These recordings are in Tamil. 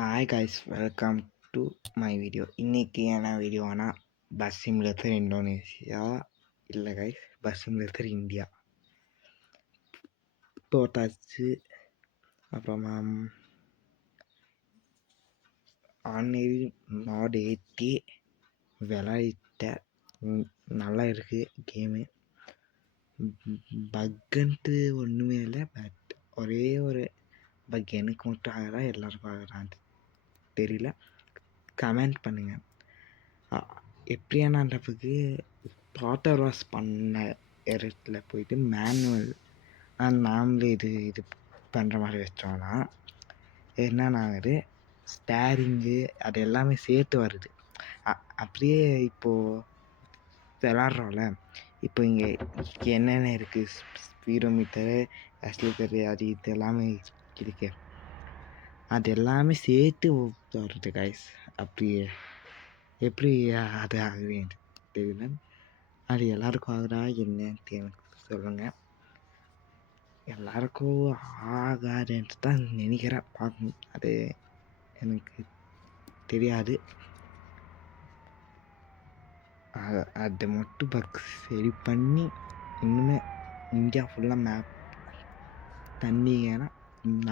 Hi guys, welcome to my video. இன்றைக்கி என்ன வீடியோனா பஸ் சிமுலேட்டர் இந்தோனேஷியா இல்லை கைஸ், பஸ் சிமுலேட்டர் இந்தியா போட்டாச்சு. அப்புறமா ஆன்லைன் மாட் ஏற்றி விளையாட்ட நல்லா இருக்குது கேமு. பக்குன்ட்டு ஒன்றுமே இல்லை, பட் ஒரே ஒரு பக் எனக்கு மட்டும் ஆகலாம், எல்லாருக்கும் ஆகலான்ட்டு தெரியல. கமெண்ட் பண்ணுங்கள். எப்படியானதுக்கு வாட்டர் வாஷ் பண்ண இடத்துல போயிட்டு மேனுவல் நாமளே இது பண்ணுற மாதிரி வச்சோன்னா என்னென்ன ஆகுது, ஸ்டேரிங்கு அது எல்லாமே சேர்த்து வருது. அப்படியே இப்போது விளாட்றோம்ல, இப்போ இங்கே என்னென்ன இருக்குது, ஸ்பீடோமீட்டரு, ஆக்சிலேட்டரு, அது இது எல்லாமே இருக்கு, அது எல்லாமே சேர்த்து வருது கைஸ். அப்படியே எப்படி அது ஆகுது தெரியல. அது எல்லாருக்கும் ஆகுதா என்னன்ட்டு எனக்கு சொல்லுங்கள். எல்லாருக்கும் ஆகாதுன்ட்டு தான் நினைக்கிறேன், பார்க்கணும், அது எனக்கு தெரியாது. அதை மட்டும் பக் சரி பண்ணி இன்னுமே இந்தியா ஃபுல்லாக மேப் தந்தீங்கன்னா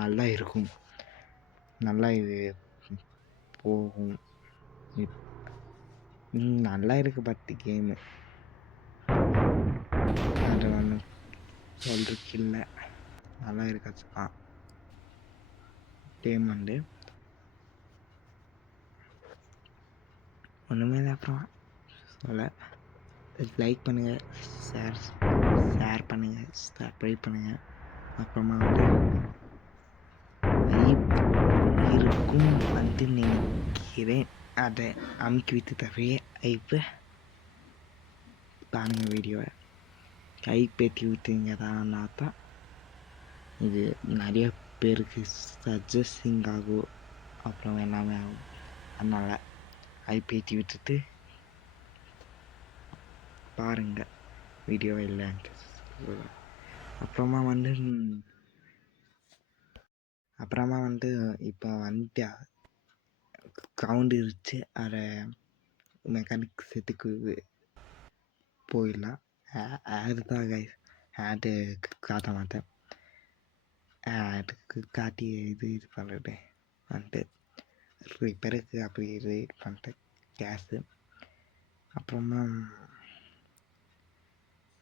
நல்லா இருக்கும், நல்லா இது போகும். நல்லா இருக்குது பட் கேமு அது ஒன்று சொல்கிறதுக்கு இல்லை, நல்லா இருக்காச்சு கேம் வந்து ஒன்றுமே இல்லை. அப்புறம் சொல்ல லைக் பண்ணுங்கள், ஷேர் பண்ணுங்கள், சப்ஸ்கிரைப் பண்ணுங்கள். அப்புறமா வந்து இருக்கும் வந்து நினைக்கிறேன், அதை அமுக்கி விட்டு தரவே ஐப்பு பாருங்கள் வீடியோவை கைப்பேற்றி விட்டுங்க தான்னா தான் இது நிறைய பேருக்கு சஜஸ்டிங் ஆகும், அப்புறம் எல்லாமே ஆகும். அதனால் கைப்பேற்றி விட்டுட்டு பாருங்கள் வீடியோ இல்லைன்ட்டு. அப்புறமா வந்து இப்போ வந்துட்டு கவுண்ட் இருந்துச்சு, அதை மெக்கானிக் செட்டுக்கு போயிடலாம். ஆடு தான் கைஸ், ஆடு காட்ட மாட்டேன், ஆடுக்கு காட்டி இது பண்ணுறது வந்துட்டு ரிப்பேருக்கு அப்படி இது பண்ணிட்டேன் கேஸு. அப்புறமா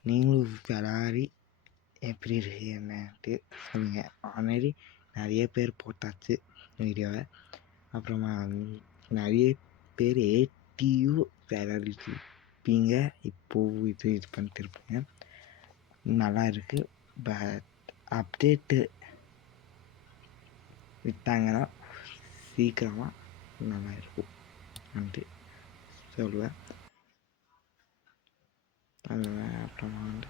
நீங்களும் விளாடி எப்படி இருக்கு என்னன்ட்டு சொல்லுங்கள். ஆல்ரெடி நிறைய பேர் போட்டாச்சு வீடியோவை. அப்புறமா நிறைய பேர் ஏடியும் விளையாடிருப்பீங்க, இப்போது இது பண்ணிட்டு இருப்பீங்க, நல்லா இருக்குது. பட் அப்டேட்டு விட்டாங்கன்னா சீக்கிரமாக நல்லா இருக்கும் வந்துட்டு சொல்லுவேன். அப்புறமா வந்து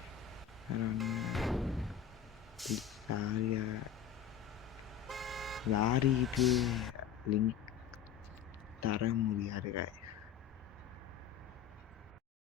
லாரி இது லிங்க் தர முடியாது.